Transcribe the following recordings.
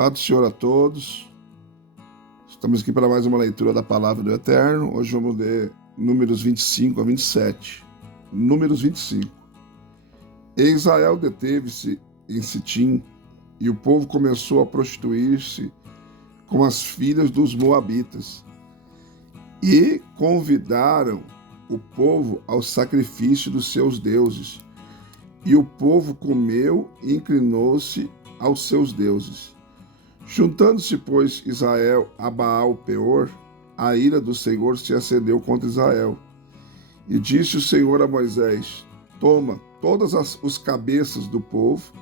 Paz do Senhor a todos. Estamos aqui para mais uma leitura da Palavra do Eterno. Hoje vamos ler Números 25 a 27. Números 25. E Israel deteve-se em Sitim, e o povo começou a prostituir-se com as filhas dos moabitas. E convidaram o povo ao sacrifício dos seus deuses. E o povo comeu e inclinou-se aos seus deuses. Juntando-se, pois, Israel a Baal-Peor, a ira do Senhor se acendeu contra Israel. E disse o Senhor a Moisés: Toma todas os cabeças do povo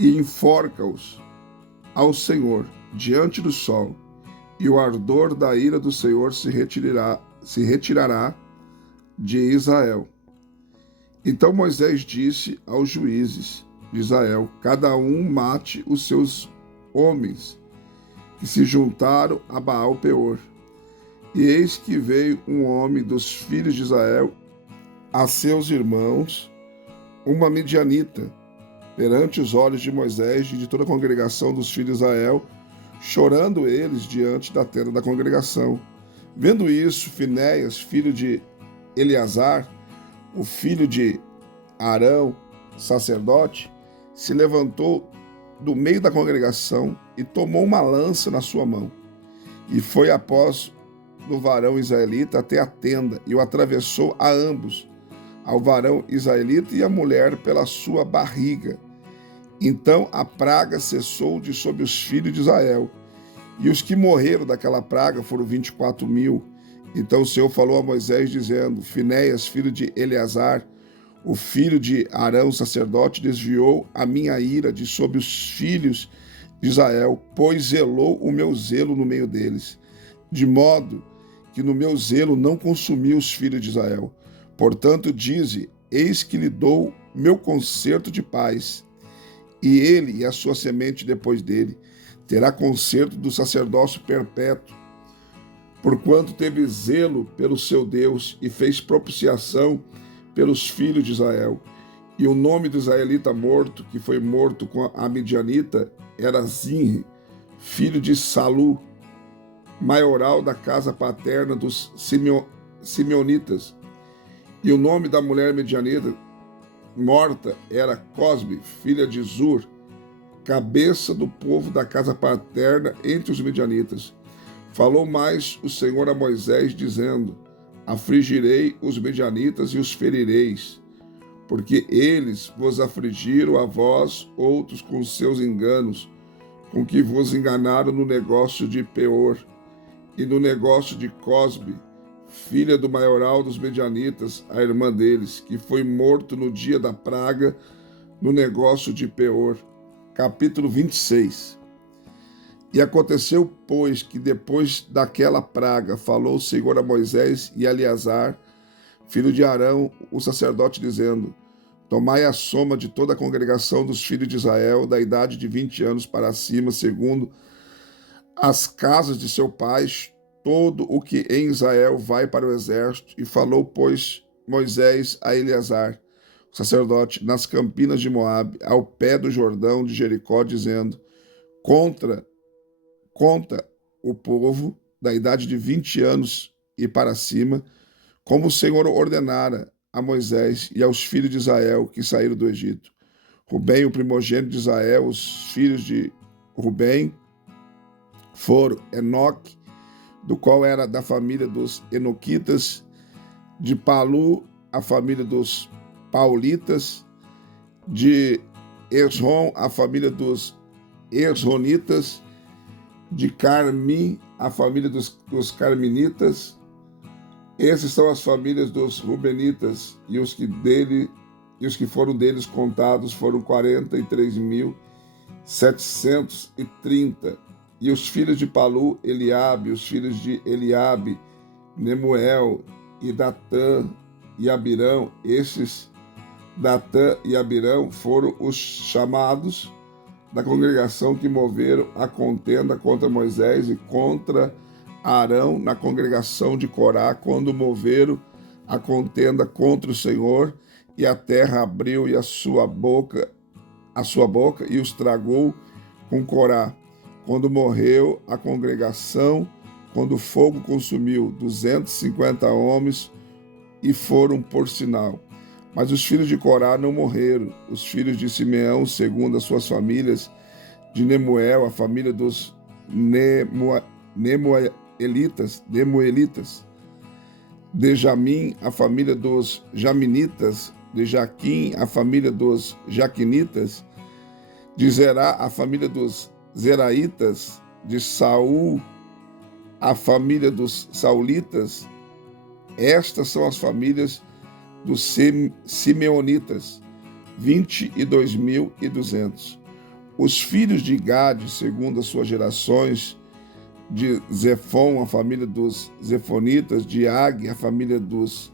e enforca-os ao Senhor diante do sol, e o ardor da ira do Senhor se retirará de Israel. Então Moisés disse aos juízes de Israel: Cada um mate os seus homens que se juntaram a Baal-Peor. E eis que veio um homem dos filhos de Israel a seus irmãos, uma midianita, perante os olhos de Moisés e de toda a congregação dos filhos de Israel, chorando eles diante da tenda da congregação. Vendo isso, Finéias, filho de Eleazar, o filho de Arão, sacerdote, se levantou do meio da congregação e tomou uma lança na sua mão, e foi após do varão israelita até a tenda, e o atravessou a ambos, ao varão israelita e à mulher pela sua barriga. Então a praga cessou de sobre os filhos de Israel, e os que morreram daquela praga foram 24.000. Então o Senhor falou a Moisés, dizendo: Finéias, filho de Eleazar, o filho de Arão, sacerdote, desviou a minha ira de sobre os filhos de Israel, pois zelou o meu zelo no meio deles, de modo que no meu zelo não consumi os filhos de Israel. Portanto, dize: Eis que lhe dou meu concerto de paz, e ele e a sua semente depois dele terá concerto do sacerdócio perpétuo, porquanto teve zelo pelo seu Deus e fez propiciação pelos filhos de Israel. E o nome do israelita morto, que foi morto com a midianita, era Zinri, filho de Salu, maioral da casa paterna dos Simeonitas. E o nome da mulher midianita morta era Cosbe, filha de Zur, cabeça do povo da casa paterna entre os midianitas. Falou mais o Senhor a Moisés, dizendo: Afligirei os midianitas e os ferireis, porque eles vos afligiram a vós outros com seus enganos, com que vos enganaram no negócio de Peor e no negócio de Cosbe, filha do maioral dos midianitas, a irmã deles, que foi morto no dia da praga no negócio de Peor. Capítulo 26. E aconteceu, pois, que depois daquela praga falou o Senhor a Moisés e a Eleazar, filho de Arão, o sacerdote, dizendo: Tomai a soma de toda a congregação dos filhos de Israel, da idade de 20 anos para cima, segundo as casas de seu pai, todo o que em Israel vai para o exército. E falou, pois, Moisés a Eleazar, o sacerdote, nas campinas de Moabe, ao pé do Jordão de Jericó, dizendo: Conta o povo da idade de 20 anos e para cima, como o Senhor ordenara a Moisés e aos filhos de Israel que saíram do Egito. Rubem, o primogênito de Israel, os filhos de Rubem foram Enoque, do qual era da família dos Enoquitas, de Palu, a família dos Paulitas, de Esrom, a família dos Esronitas, de Carmi, a família dos Carminitas. Essas são as famílias dos Rubenitas, e os que foram deles contados foram 43.730. E os filhos de Palu, Eliabe, os filhos de Eliabe, Nemuel e Datã e Abirão. Esses Datã e Abirão foram os chamados da congregação que moveram a contenda contra Moisés e contra Arão na congregação de Corá, quando moveram a contenda contra o Senhor, e a terra abriu a sua boca e os tragou com Corá. quando morreu a congregação, quando o fogo consumiu 250 homens e foram por sinal. Mas os filhos de Corá não morreram. Os filhos de Simeão, segundo as suas famílias, de Nemuel, a família dos Nemuelitas, de Jamim, a família dos Jaminitas, de Jaquim, a família dos Jaquinitas, de Zerá, a família dos Zeraitas, de Saul, a família dos Saulitas. Estas são as famílias dos Simeonitas, 22.200. Os filhos de Gade, segundo as suas gerações, de Zefon, a família dos Zefonitas, de Ag, a família dos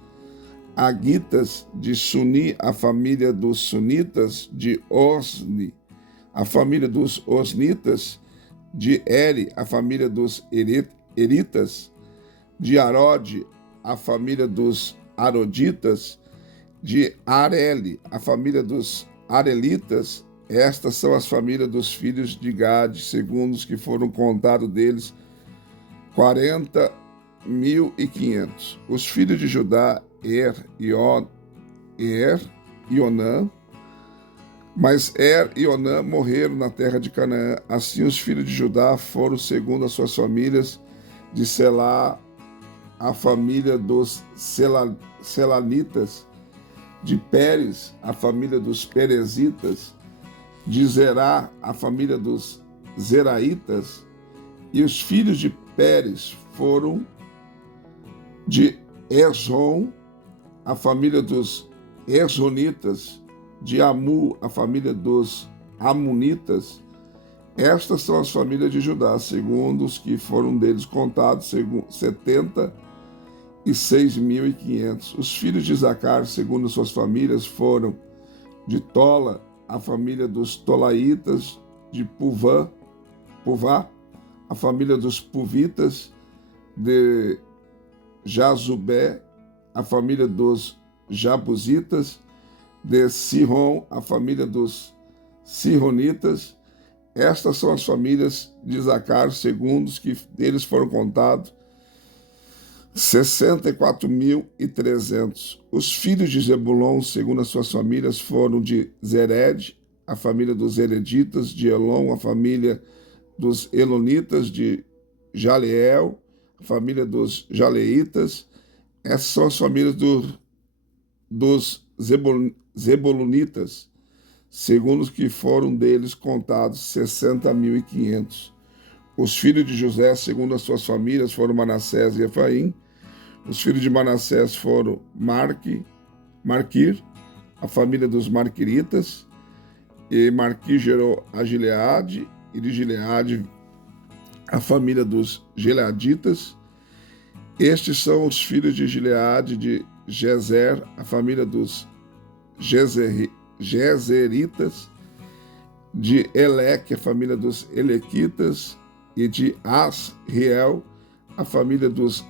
Agitas, de Suni, a família dos Sunitas, de Osni, a família dos Osnitas, de Eri, a família dos Eritas, de Arode, a família dos Aroditas, de Areli, a família dos Arelitas. Estas são as famílias dos filhos de Gade, segundo os que foram contados deles, 40.500. Os filhos de Judá, e Onã, mas e Onã morreram na terra de Canaã. Assim os filhos de Judá foram segundo as suas famílias, de Selá, a família dos Selanitas, de Pérez, a família dos Perezitas, de Zerá, a família dos Zeraitas. E os filhos de Pérez foram de Ezron, a família dos Ezronitas, de Amu, a família dos Amunitas. Estas são as famílias de Judá, segundo os que foram deles contados, 76.500. Os filhos de Isacar, segundo suas famílias, foram de Tola, a família dos Tolaitas, de Puvá, a família dos Puvitas, de Jazubé, a família dos Jabuzitas, de Sihon, a família dos Sihonitas. Estas são as famílias de Isacar, segundo os que deles foram contados, 64.300. Os filhos de Zebulon, segundo as suas famílias, foram de Zered, a família dos Zereditas, de Elon, a família dos Elonitas, de Jaleel, a família dos Jaleitas. Essas são as famílias dos Zebulonitas, segundo os que foram deles contados, 60.500. Os filhos de José, segundo as suas famílias, foram Manassés e Efraim. Os filhos de Manassés foram Marquir, a família dos Marquiritas, e Marquir gerou a Gileade, e de Gileade a família dos Gileaditas. Estes são os filhos de Gileade, de Gezer, a família dos Gezeritas, de Eleque, a família dos Elequitas, e de Asriel, a família dos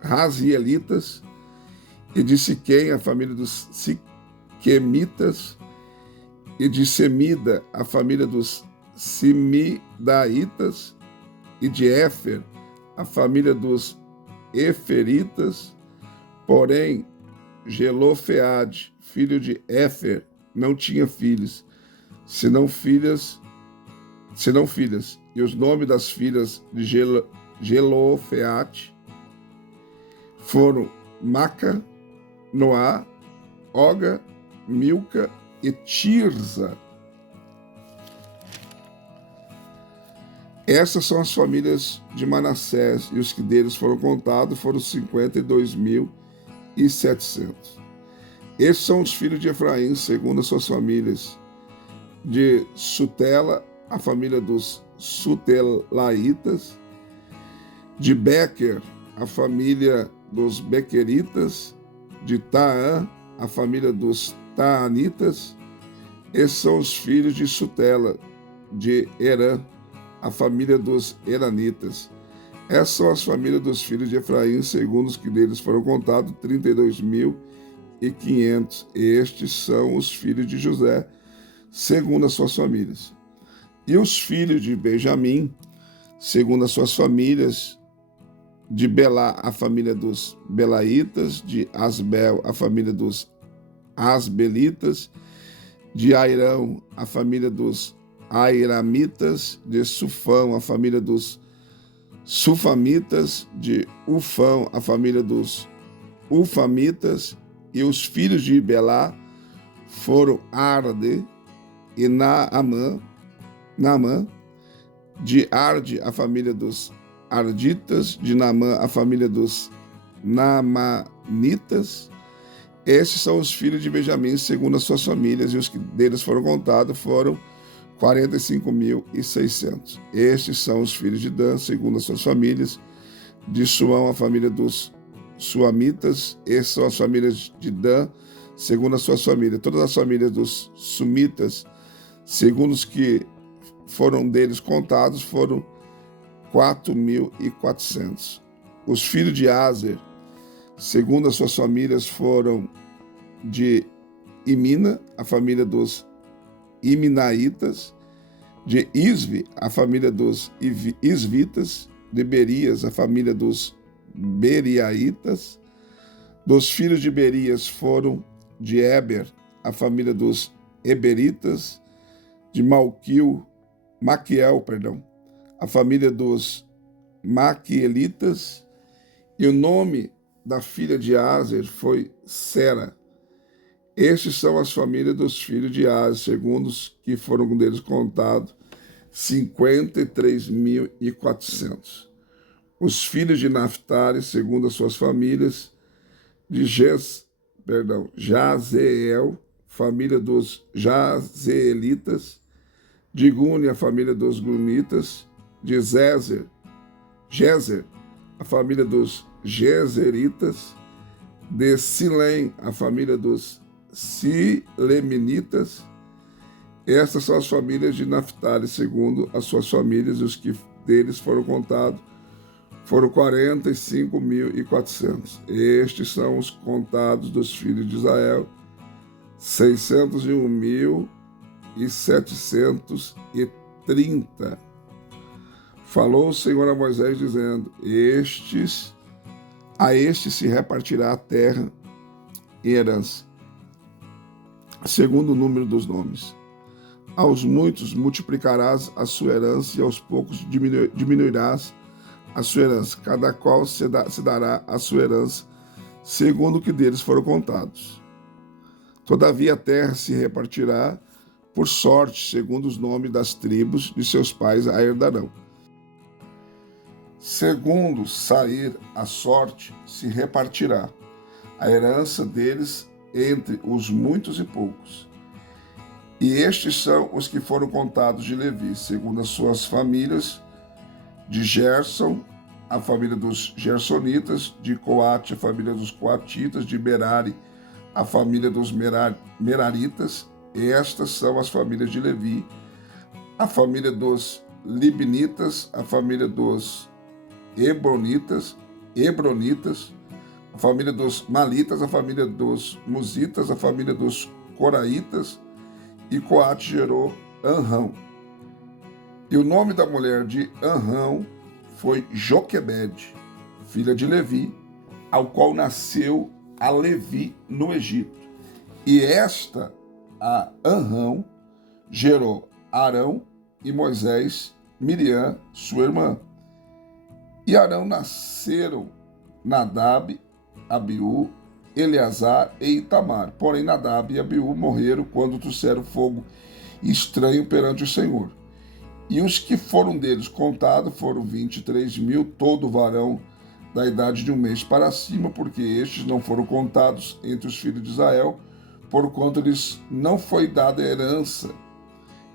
Razielitas, e de Siquém, a família dos Siquemitas, e de Semida, a família dos Simidaitas, e de Éfer, a família dos Eferitas. Porém, Gelofeade, filho de Éfer, não tinha filhos, senão filhas, e os nomes das filhas de Gelofeade foram Maca, Noá, Oga, Milca e Tirza. Essas são as famílias de Manassés, e os que deles foram contados foram 52.700. Esses são os filhos de Efraim, segundo as suas famílias. De Sutela, a família dos Sutelaitas. De Bequer, a família dos Bequeritas. De Taã, a família dos Taanitas. Esses são os filhos de Sutela. De Herã, a família dos Eranitas. Essas são as famílias dos filhos de Efraim, segundo os que deles foram contados, 32.500. Estes são os filhos de José, segundo as suas famílias. E os filhos de Benjamim, segundo as suas famílias, de Belá, a família dos Belaitas, de Asbel, a família dos Asbelitas, de Airão, a família dos Airamitas, de Sufão, a família dos Sufamitas, de Ufão, a família dos Ufamitas, e os filhos de Belá foram Arde e Naamã, de Arde, a família dos Arditas, de Naamã, a família dos Naamanitas. Estes são os filhos de Benjamim, segundo as suas famílias, e os que deles foram contados foram 45.600. Estes são os filhos de Dan, segundo as suas famílias, de Suão, a família dos Suamitas. Essas são as famílias de Dan, segundo as suas famílias. Todas as famílias dos Sumitas, segundo os que foram deles contados, foram 4.400. Os filhos de Aser, segundo as suas famílias, foram de Imina, a família dos Iminaitas, de Isvi, a família dos Isvitas, de Berias, a família dos Beriaitas. Dos filhos de Berias foram de Eber, a família dos Eberitas, de Maquiel, a família dos Maquielitas, e o nome da filha de Aser foi Sera. Estes são as famílias dos filhos de Aser, segundo os que foram deles contados, 53.400. Os filhos de Naftali, segundo as suas famílias, de Jazeel, família dos Jazeelitas, de Guni, a família dos Gunitas, de Jezer, a família dos Jezeritas, de Silém, a família dos Sileminitas. Estas são as famílias de Naftali, segundo as suas famílias, e os que deles foram contados foram 45.400. Estes são os contados dos filhos de Israel, 601.730. Falou o Senhor a Moisés, dizendo: a estes se repartirá a terra em herança, segundo o número dos nomes. Aos muitos multiplicarás a sua herança, e aos poucos diminuirás a sua herança. Cada qual se dará a sua herança, segundo o que deles foram contados. Todavia a terra se repartirá por sorte, segundo os nomes das tribos de seus pais a herdarão. Segundo sair a sorte, se repartirá a herança deles entre os muitos e poucos. E estes são os que foram contados de Levi, segundo as suas famílias, de Gerson, a família dos Gersonitas, de Coate, a família dos Coatitas, de Merari, a família dos Meraritas. Estas são as famílias de Levi, a família dos Libnitas, a família dos Hebronitas, a família dos Malitas, a família dos Musitas, a família dos Coraitas, e Coate gerou Anrão. E o nome da mulher de Anrão foi Joquebede, filha de Levi, ao qual nasceu a Levi no Egito. E esta, a Anrão, gerou Arão e Moisés, Miriam, sua irmã. E Arão nasceram Nadab, Abiú, Eleazar e Itamar. Porém, Nadab e Abiú morreram quando trouxeram fogo estranho perante o Senhor. E os que foram deles contados foram 23.000, todo varão da idade de 1 mês para cima, porque estes não foram contados entre os filhos de Israel, porquanto lhes não foi dada herança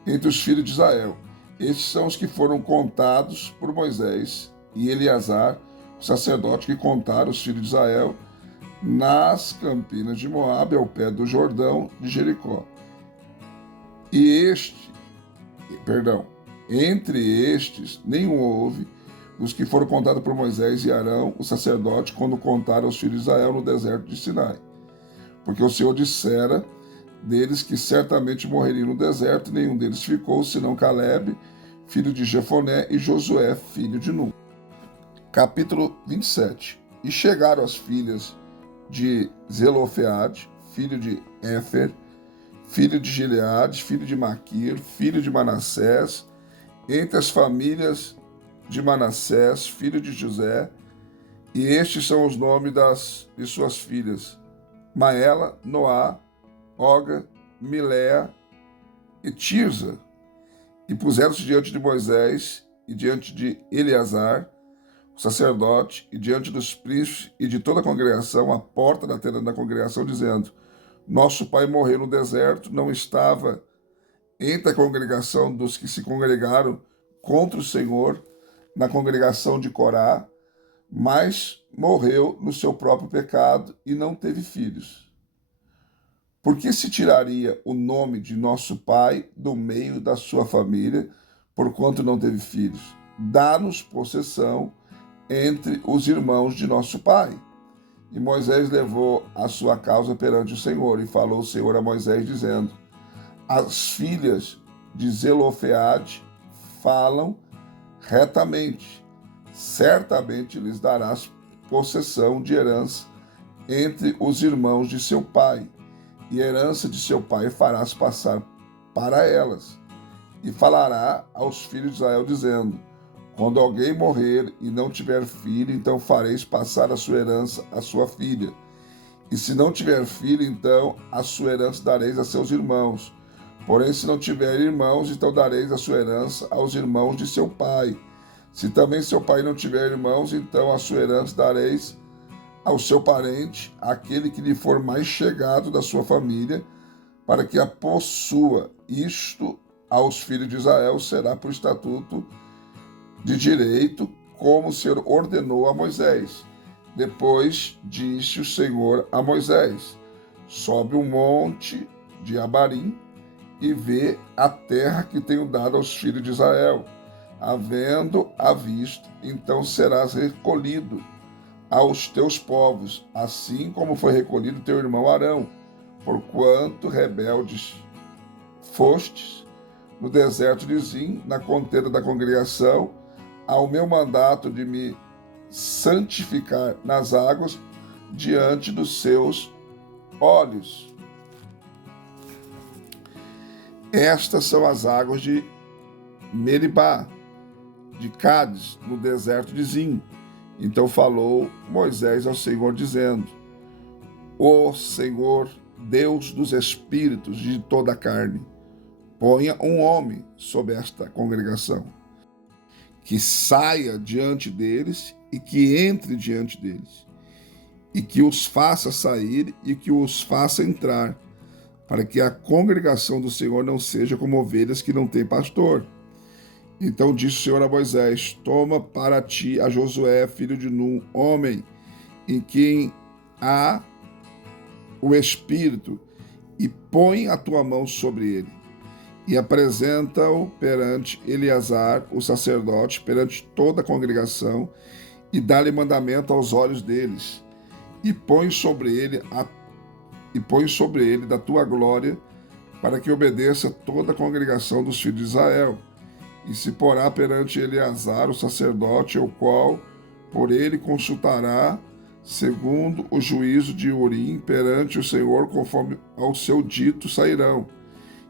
entre os filhos de Israel. Estes são os que foram contados por Moisés e Eleazar, o sacerdote, que contaram os filhos de Israel nas campinas de Moabe, ao pé do Jordão de Jericó. Entre estes, nenhum houve dos que foram contados por Moisés e Arão, o sacerdote, quando contaram os filhos de Israel no deserto de Sinai. Porque o Senhor dissera: deles que certamente morreriam no deserto, e nenhum deles ficou, senão Caleb, filho de Jefoné, e Josué, filho de Nun. Capítulo 27. E chegaram as filhas de Zelofeade, filho de Éfer, filho de Gileade, filho de Maquir, filho de Manassés, entre as famílias de Manassés, filho de José, e estes são os nomes de suas filhas: Maela, Noá, Oga, Milea e Tirza. E puseram-se diante de Moisés e diante de Eleazar, o sacerdote, e diante dos príncipes e de toda a congregação, à porta da tenda da congregação, dizendo: Nosso pai morreu no deserto, não estava entre a congregação dos que se congregaram contra o Senhor, na congregação de Corá, mas morreu no seu próprio pecado e não teve filhos. Por que se tiraria o nome de nosso pai do meio da sua família, porquanto não teve filhos? Dá-nos possessão entre os irmãos de nosso pai. E Moisés levou a sua causa perante o Senhor, e falou o Senhor a Moisés, dizendo: As filhas de Zelofeade falam retamente, certamente lhes darás possessão de herança entre os irmãos de seu pai, e a herança de seu pai farás passar para elas. E falará aos filhos de Israel, dizendo: Quando alguém morrer e não tiver filho, então fareis passar a sua herança à sua filha. E se não tiver filho, então a sua herança dareis a seus irmãos. Porém, se não tiver irmãos, então dareis a sua herança aos irmãos de seu pai. Se também seu pai não tiver irmãos, então a sua herança dareis ao seu parente, aquele que lhe for mais chegado da sua família, para que a possua. Isto aos filhos de Israel será por estatuto de direito, como o Senhor ordenou a Moisés. Depois disse o Senhor a Moisés: Sobe o monte de Abarim e vê a terra que tenho dado aos filhos de Israel. Havendo-a visto, então serás recolhido aos teus povos, assim como foi recolhido teu irmão Arão, porquanto rebeldes fostes no deserto de Zim, na contenda da congregação, ao meu mandato de me santificar nas águas diante dos seus olhos. Estas são as águas de Meribá, de Cádiz, no deserto de Zim. Então falou Moisés ao Senhor, dizendo: Ó Senhor, Deus dos espíritos de toda a carne, ponha um homem sobre esta congregação, que saia diante deles e que entre diante deles, e que os faça sair e que os faça entrar, para que a congregação do Senhor não seja como ovelhas que não têm pastor. Então disse o Senhor a Moisés: Toma para ti a Josué, filho de Nun, homem em quem há o Espírito, e põe a tua mão sobre ele, e apresenta-o perante Eleazar, o sacerdote, perante toda a congregação, e dá-lhe mandamento aos olhos deles, e põe sobre ele da tua glória, para que obedeça toda a congregação dos filhos de Israel. E se porá perante Eleazar, o sacerdote, o qual por ele consultará, segundo o juízo de Urim, perante o Senhor, conforme ao seu dito sairão,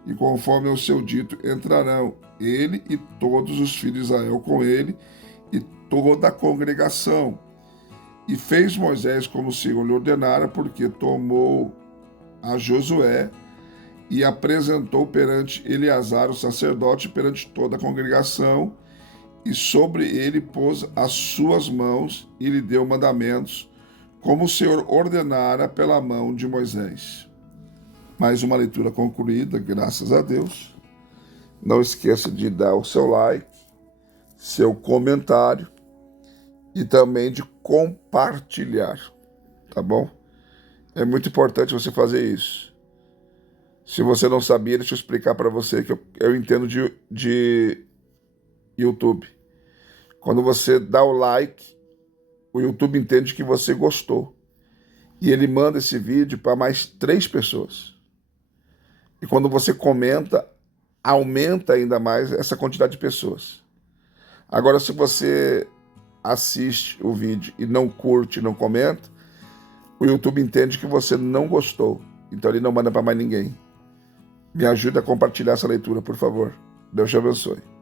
e conforme ao seu dito entrarão, ele e todos os filhos de Israel com ele, e toda a congregação. E fez Moisés como o Senhor lhe ordenara, porque tomou a Josué e apresentou perante Eleazar, o sacerdote, perante toda a congregação, e sobre ele pôs as suas mãos e lhe deu mandamentos, como o Senhor ordenara pela mão de Moisés. Mais uma leitura concluída, graças a Deus. Não esqueça de dar o seu like, seu comentário e também de compartilhar, tá bom? É muito importante você fazer isso. Se você não sabia, deixa eu explicar para você que eu entendo de YouTube. Quando você dá o like, o YouTube entende que você gostou. E ele manda esse vídeo para mais 3 pessoas. E quando você comenta, aumenta ainda mais essa quantidade de pessoas. Agora, se você assiste o vídeo e não curte, não comenta, o YouTube entende que você não gostou. Então ele não manda para mais ninguém. Me ajude a compartilhar essa leitura, por favor. Deus te abençoe.